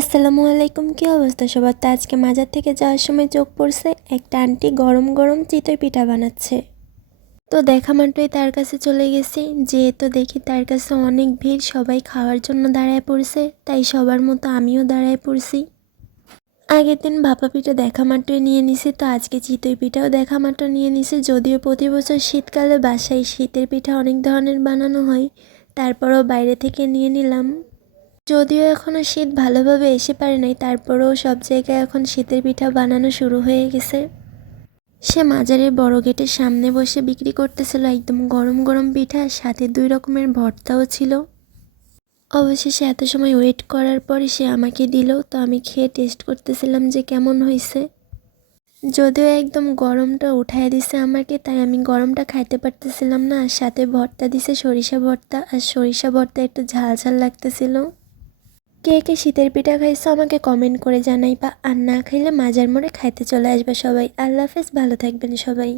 আসসালামু আলাইকুম, কি অবস্থা সবার? তো আজকে মাজার থেকে যাওয়ার সময় চোখ পড়ছে একটা আন্টি গরম গরম চিতই পিঠা বানাচ্ছে। তো দেখা মাত্রই তার কাছে চলে গেছি। যেহেতু দেখি তার কাছে অনেক ভিড়, সবাই খাওয়ার জন্য দাঁড়ায় পড়ছে, তাই সবার মতো আমিও দাঁড়ায় পড়ছি। আগের দিন ভাপা পিঠা দেখা মাত্রই নিয়ে নিছি, তো আজকে চিতই পিঠাও দেখা মাত্র নিয়ে নিছি। যদিও প্রতি বছর শীতকালে বাসায় শীতের পিঠা অনেক ধরনের বানানো হয়, তারপরও বাইরে থেকে নিয়ে নিলাম। যদিও এখনও শীত ভালোভাবে এসে পারে নাই, তারপরেও সব জায়গায় এখন শীতের পিঠা বানানো শুরু হয়ে গেছে। সে মাজারের বড় গেটের সামনে বসে বিক্রি করতেছিল একদম গরম গরম পিঠা, সাথে 2 রকমের ভর্তাও ছিল। অবশেষে এত সময় ওয়েট করার পরে সে আমাকে দিল, তো আমি খেয়ে টেস্ট করতেছিলাম যে কেমন হয়েছে। যদিও একদম গরমটা উঠায় দিছে আমাকে, তাই আমি গরমটা খাইতে পারতেছিলাম না। আর সাথে ভর্তা দিছে সরিষা ভর্তা, আর সরিষা ভর্তা একটু ঝাল ঝাল লাগতেছিল। কে কে শীতের পিঠা খাইছো আমাকে কমেন্ট করে জানাইবা, আর না খাইলে মাজার মোড়ে খাইতে চলে আসবে সবাই। আল্লাহ হাফেজ, ভালো থাকবেন সবাই।